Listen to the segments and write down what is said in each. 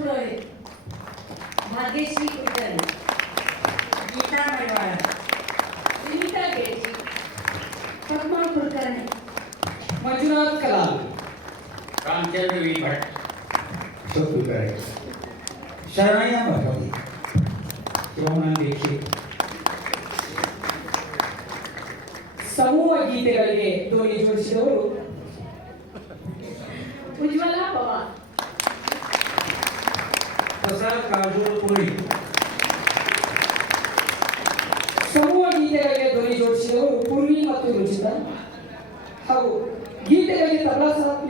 पुरोहित, Bhagyashree Kulkarni, Geeta Madwal, Sunita Geji, Padma Kulkarni, Manjunath Kalal, Ramachandra V Bhat, Sharanayya Bhagavati, Shivamana Dixit. ಸಮೂಹ ಗೀತೆಗಳಿಗೆ ಧ್ವನಿ ಜೋಡಿಸಿದವರು उज्ज्वला पवार, प्रसाद काजूर पुरी, ಸಮೂಹ ಗೀತೆಗಳಿಗೆ ಧ್ವನಿ ಜೋಡಿಸಿದವರು ಪೂರ್ವಿ ಮತ್ತು ರುಚಿತಾ ಹಾಗೂ ಗೀತೆಗಳಿಗೆ ತಬಲಾ ಸಾಥ್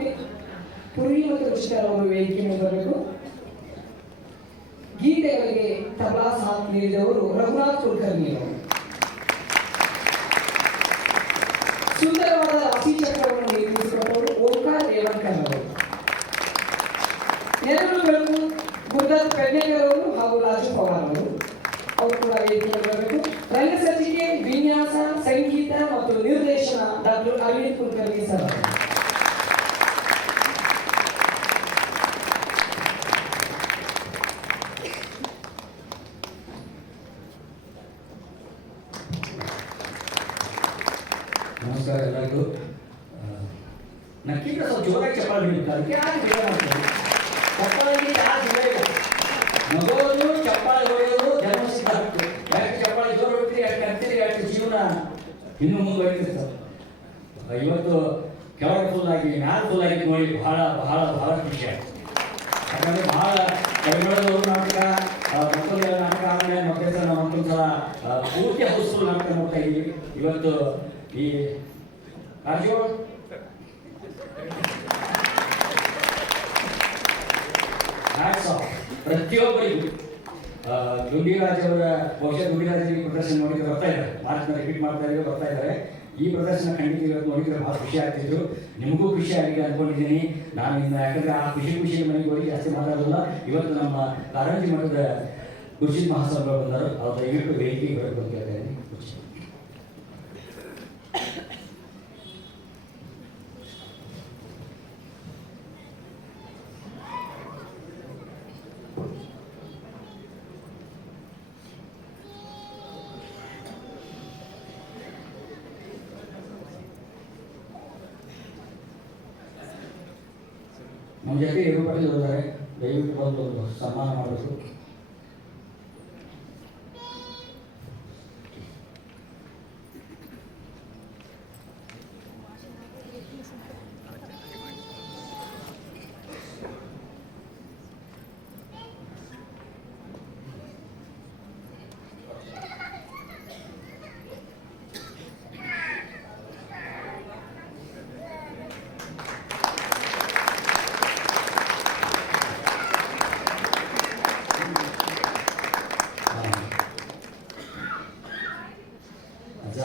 ಪೂರ್ವಿ ಮತ್ತು ರುಚಿತಾ ಅವರು ವೇದಿಕೆ ಮೇಲೆ ಬರಬೇಕು. ಗೀತೆಗಳಿಗೆ ತಬಲಾ ಸಾಥ್ ನೀಡಿದವರು ರಘುನಾಥ್ ಕುಲಕರ್ಣಿ ಅವರು. ಸುಂದರವಾದ ರಾಶಿ ಚಕ್ರವನ್ನು ನಿರ್ಮಿಸಿಕೊಟ್ಟವರು ಓಂಕಾರ ರೇವಣ್ಕರ್ ಅವರು. ನೆರಳು ಬೆಳಕು ಗುರುದತ್ ಪೆಡ್ನೇಕರ್ ಅವರು ಹಾಗೂ ರಾಜು ಪವಾರ್ ಅವರು ಕೂಡ ವೇದಿಕೆ ಬರಬೇಕು. ರಂಗಸಜ್ಜಿಕೆ, ವಿನ್ಯಾಸ, ಸಂಗೀತ ಮತ್ತು ನಿರ್ದೇಶನ ಡಾಕ್ಟರ್ ಅರವಿಂದ್ ಕುಲಕರ್ಣಿ ಸರ್. ನಮಸ್ಕಾರ ಎಲ್ಲರಿಗೂ. ನಕ್ಕಿಂತ ಸ್ವಲ್ಪ ಜೋರಾಗಿ ಚಪ್ಪಾಳೆ ಹಿಡಿತಾರೆ. ಯಾರು ಬೇಡ ಮಾಡ್ತಾರೆ ಚಪ್ಪಾಳಿಗೆ ಯಾರು ಜೋರ ಇಲ್ಲ. ನಗೋದು ಚಪ್ಪಾಳೆ ಹೊಡೆಯೋದು ಜನ್ಮಸಿದ್ಧ ಹಕ್ಕು. ಯಾಕೆ ಚಪ್ಪಾಳೆ ಜೋರು ಹೊಡ್ತೀರಿ, ಯಾಕೆ ನಗ್ತೀರಿ, ಯಾಕೆ ಜೀವನ ಇನ್ನೂ ಮುಂದುವರಿತಿರ್ತದೆ. ಇವತ್ತು ಕೆಳಗೆ ಫುಲ್ಲಾಗಿ ಮ್ಯಾಲೆ ಫುಲ್ಲಾಗಿ ನೋಡಿ ಬಹಳ ಬಹಳ ಬಹಳ ಖುಷಿ ಆಯ್ತು. ಯಾಕಂದರೆ ಬಹಳ ಕಡಿಮೆದವರು ನಾಟಕ, ಮಕ್ಕಳ ನಾಟಕ, ಆಮೇಲೆ ಮಕ್ಕಳ ನಾವು ಮತ್ತೊಂದು ಸಲ ಪೂರ್ತಿ ಹೌಸ್ಫುಲ್ ನಾಟಕ ನೋಡ್ತಾ ಇದ್ದೀವಿ. ಇವತ್ತು ಈ ರಾಜು ಪ್ರತಿಯೊಬ್ಬರಿಗೂ ಗುಂಡಿರಾಜ್ ಅವರ ಬಹುಶಃ ಗುಂಡಿರಾಜರಿಗೆ ಪ್ರದರ್ಶನ ನೋಡಿದ್ರೆ ಬರ್ತಾ ಇದ್ದಾರೆ. ಮಾರ್ಚ್ನ ರಿಪೀಟ್ ಮಾಡ್ತಾ ಇದ್ದಾರೆ, ಬರ್ತಾ ಇದ್ದಾರೆ. ಈ ಪ್ರದರ್ಶನ ಖಂಡಿತ ಇವತ್ತು ನೋಡಿದ್ರೆ ಭಾಳ ಖುಷಿ ಆಗ್ತಿದ್ರು. ನಿಮಗೂ ಖುಷಿ ಆಗಿದೆ ಅಂದ್ಕೊಂಡಿದ್ದೀನಿ ನಾನು. ಇನ್ನು ಯಾಕಂದರೆ ಆ ಖುಷಿ ಮನೆಗೆ ಹೋಗಿ ಜಾಸ್ತಿ ಮಾತಾಡೋಲ್ಲ. ಇವತ್ತು ನಮ್ಮ ಕಾರಂಜಿ ಮಠದ ಖುಷಿ ಮಹಾಸಭಾ ಬಂದರು. ಅವ್ರು ದಯವಿಟ್ಟು ವೇದಿಕೆಗೆ ಬರಬೇಕು ಅಂತ ಹೇಳ್ತಾ ಇದ್ದೀನಿ. ನಮ್ಮ ಜೊತೆ ಇರು ಪಾಟೀಲ್ ಇದ್ದಾರೆ, ದಯವಿಟ್ಟು ಬಂದು ಸನ್ಮಾನ ಮಾಡಬೇಕು.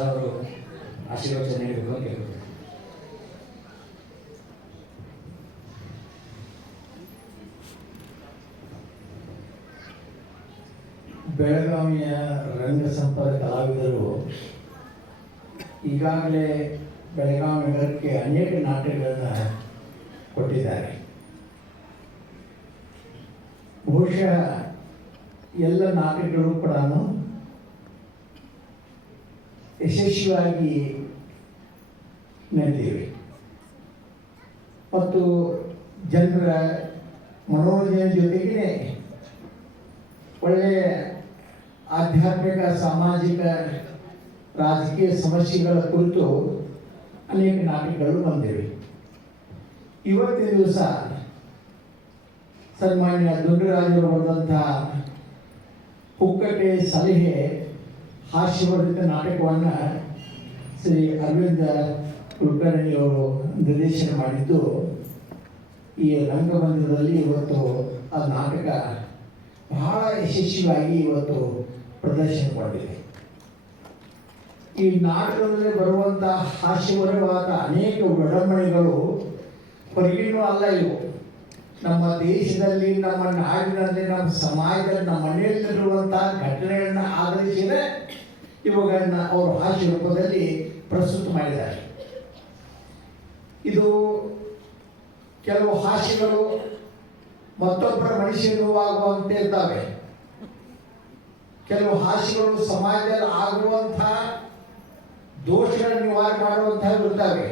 ಅವರು ಆಶೀರ್ವಚನೆ ನೀಡಬೇಕು ಅಂತ ಹೇಳ್ತಾರೆ. ಬೆಳಗಾವಿಯ ರಂಗ ಸಂಪದ ಕಲಾವಿದರು ಈಗಾಗಲೇ ಬೆಳಗಾವಿ ನಗರಕ್ಕೆ ಅನೇಕ ನಾಟಕಗಳನ್ನು ಕೊಟ್ಟಿದ್ದಾರೆ. ಬಹುಶಃ ಎಲ್ಲ ನಾಟಕಗಳು ಕೂಡ ಯಶಸ್ವಿಯಾಗಿ ನಡೆದಿವೆ ಮತ್ತು ಜನರ ಮನೋರಂಜನೆ ಜೊತೆಗೆ ಒಳ್ಳೆಯ ಆಧ್ಯಾತ್ಮಿಕ, ಸಾಮಾಜಿಕ, ರಾಜಕೀಯ ಸಮಸ್ಯೆಗಳ ಕುರಿತು ಅನೇಕ ನಾಟಕಗಳು ಬಂದಿವೆ. ಇವತ್ತಿನ ದಿವಸ ಸನ್ಮಾನ್ಯ ದುಂಡರಾಜರು ಬರೆದಂತಹ ಪುಕ್ಕಟೆ ಸಲಹೆ ಹಾಸ್ಯವರ್ಧಿತ ನಾಟಕವನ್ನು ಶ್ರೀ ಅರವಿಂದ ಕುಲಕರ್ಣಿ ಅವರು ನಿರ್ದೇಶನ ಮಾಡಿದ್ದು ಈ ರಂಗಮಂದಿರದಲ್ಲಿ ಇವತ್ತು ಆ ನಾಟಕ ಬಹಳ ಯಶಸ್ವಿಯಾಗಿ ಇವತ್ತು ಪ್ರದರ್ಶನಗೊಂಡಿದೆ. ಈ ನಾಟಕದಲ್ಲಿ ಬರುವಂಥ ಹಾಸ್ಯವರವಾದ ಅನೇಕ ವಿಡಂಬನೆಗಳು ಹೊರಗಿನೂ ಅಲ್ಲ. ಇವು ನಮ್ಮ ದೇಶದಲ್ಲಿ, ನಮ್ಮ ನಾಡಿನಲ್ಲಿ, ನಮ್ಮ ಸಮಾಜದಲ್ಲಿ, ನಮ್ಮ ಮನೆಯಲ್ಲಿರುವಂಥ ಘಟನೆಗಳನ್ನ ಆಧರಿಸಿದರೆ ಇವುಗಳನ್ನ ಅವರು ಹಾಸ್ಯ ರೂಪದಲ್ಲಿ ಪ್ರಸ್ತುತ ಮಾಡಿದ್ದಾರೆ. ಇದು ಕೆಲವು ಹಾಸ್ಯಗಳು ಮತ್ತೊಬ್ಬರ ಮನುಷ್ಯ ನೋವಾಗುವಂತೆ ಇರ್ತವೆ. ಕೆಲವು ಹಾಸ್ಯಗಳು ಸಮಾಜದಲ್ಲಿ ಆಗುವಂಥ ದೋಷಗಳನ್ನು ನಿವಾರಣೆ ಮಾಡುವಂತಹ ಇರ್ತವೆ.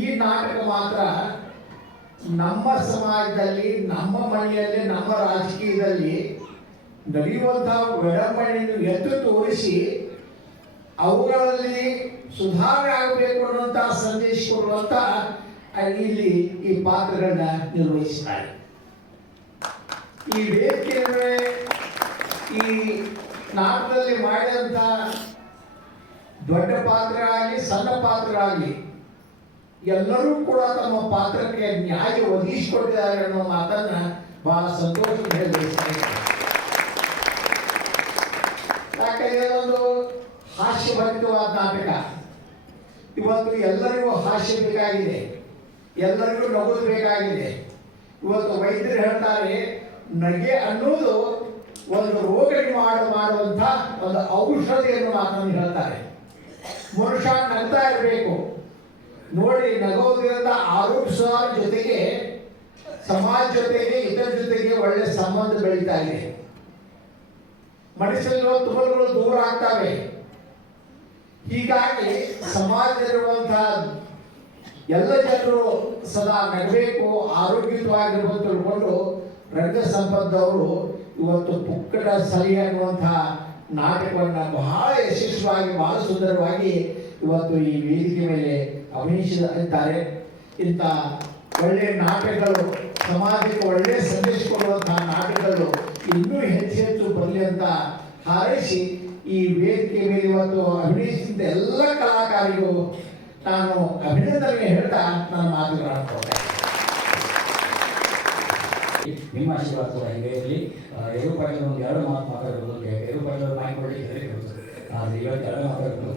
ಈ ನಾಟಕ ಮಾತ್ರ ನಮ್ಮ ಸಮಾಜದಲ್ಲಿ, ನಮ್ಮ ಮನೆಯಲ್ಲಿ, ನಮ್ಮ ರಾಜಕೀಯದಲ್ಲಿ ನಡೆಯುವಂತಹ ವಿಡಂಬನೆಯನ್ನು ಎತ್ತು ತೋರಿಸಿ ಅವುಗಳಲ್ಲಿ ಸುಧಾರಣೆ ಆಗಬೇಕು ಅನ್ನುವಂತಹ ಸಂದೇಶ ಕೊಡುವಂತ ಇಲ್ಲಿ ಈ ಪಾತ್ರಗಳನ್ನ ನಿರ್ವಹಿಸ್ತಾರೆ. ಈ ವೇದಿಕೆ ಈ ನಾಟಕದಲ್ಲಿ ಮಾಡಿದಂಥ ದೊಡ್ಡ ಪಾತ್ರಗಳಾಗಲಿ ಸಣ್ಣ ಪಾತ್ರಗಳಾಗಲಿ ಎಲ್ಲರೂ ಕೂಡ ತಮ್ಮ ಪಾತ್ರಕ್ಕೆ ನ್ಯಾಯ ಒದಗಿಸಿಕೊಟ್ಟಿದ್ದಾರೆ ಅನ್ನೋ ಮಾತನ್ನ ಬಹಳ ಸಂತೋಷದಿಂದ ಹೇಳಬಯಸ್ತಾರೆ. ಯಾಕಂದ್ರೆ ಒಂದು ಹಾಸ್ಯಭರಿತವಾದ ನಾಟಕ. ಇವತ್ತು ಎಲ್ಲರಿಗೂ ಹಾಸ್ಯ ಬೇಕಾಗಿದೆ, ಎಲ್ಲರಿಗೂ ನಗುದು ಬೇಕಾಗಿದೆ. ಇವತ್ತು ವೈದ್ಯರು ಹೇಳ್ತಾರೆ ನಗೆ ಅನ್ನೋದು ಒಂದು ರೋಗ ನಿವಾರಣೆ ಮಾಡುವಂಥ ಒಂದು ಔಷಧಿ ಅನ್ನೋ ಮಾತನ್ನು ಹೇಳ್ತಾರೆ. ಮನುಷ್ಯ ನಗ್ತಾ ಇರಬೇಕು. ನೋಡಿ, ನಗೋದ್ರಿಂದ ಆರೋಗ್ಯ ಜೊತೆಗೆ ಸಮಾಜ ಜೊತೆಗೆ ಇದರ ಜೊತೆಗೆ ಒಳ್ಳೆ ಸಂಬಂಧ ಬೆಳೀತಾ ಇದೆ. ಮನುಷ್ಯನಿರುವ ತುಮರುಗಳು ದೂರ ಆಗ್ತವೆ. ಹೀಗಾಗಿ ಸಮಾಜದಲ್ಲಿರುವಂತಹ ಎಲ್ಲ ಜನರು ಸದಾ ನಗಬೇಕು, ಆರೋಗ್ಯವಾಗಿರ್ಬೋದು ತಿಳ್ಕೊಂಡು ರಂಗ ಸಂಪತ್ತವರು ಇವತ್ತು ಪುಕ್ಕಟ ಸಲಹೆ ಅನ್ನುವಂತಹ ನಾಟಕವನ್ನು ಬಹಳ ಯಶಸ್ವಿಯಾಗಿ, ಬಹಳ ಸುಂದರವಾಗಿ ಇವತ್ತು ಈ ವೇದಿಕೆ ಮೇಲೆ ಅಭಿನಯಿಸಿದ್ದಾರೆ. ಇಂಥ ಒಳ್ಳೆಯ ನಾಟಕಗಳು, ಸಮಾಜಕ್ಕೆ ಒಳ್ಳೆಯ ಸಂದೇಶ ಕೊಡುವಂತಹ ನಾಟಕಗಳು ಇನ್ನೂ ಹೆಚ್ಚು ಹೆಚ್ಚು ಬರಲಿ ಅಂತ ಹಾರೈಸಿ ಈ ವೇದಿಕೆ ಮೇಲೆ ಇವತ್ತು ಅಭಿನಯಿಸಿದ ಎಲ್ಲ ಕಲಾಕಾರಿಗೂ ನಾನು ಅಭಿನಂದನೆ ಹೇಳ್ತಾ ನನ್ನ ಮಾತುಗಳಾಡ್ತೇನೆ. ನಿಮ್ಮ ಆಶೀರ್ವಾದ ಕೂಡ ಹೀಗೆ ಇರಲಿ. ಎರಡು ಮಾತು ಮಾತಾಡೋದು, ಎರಡು ಮಾತು ಕೊಡಲಿಕ್ಕೆ ಇವತ್ತು ಎರಡು ಮಾತಾಡ್ಕೊಂಡು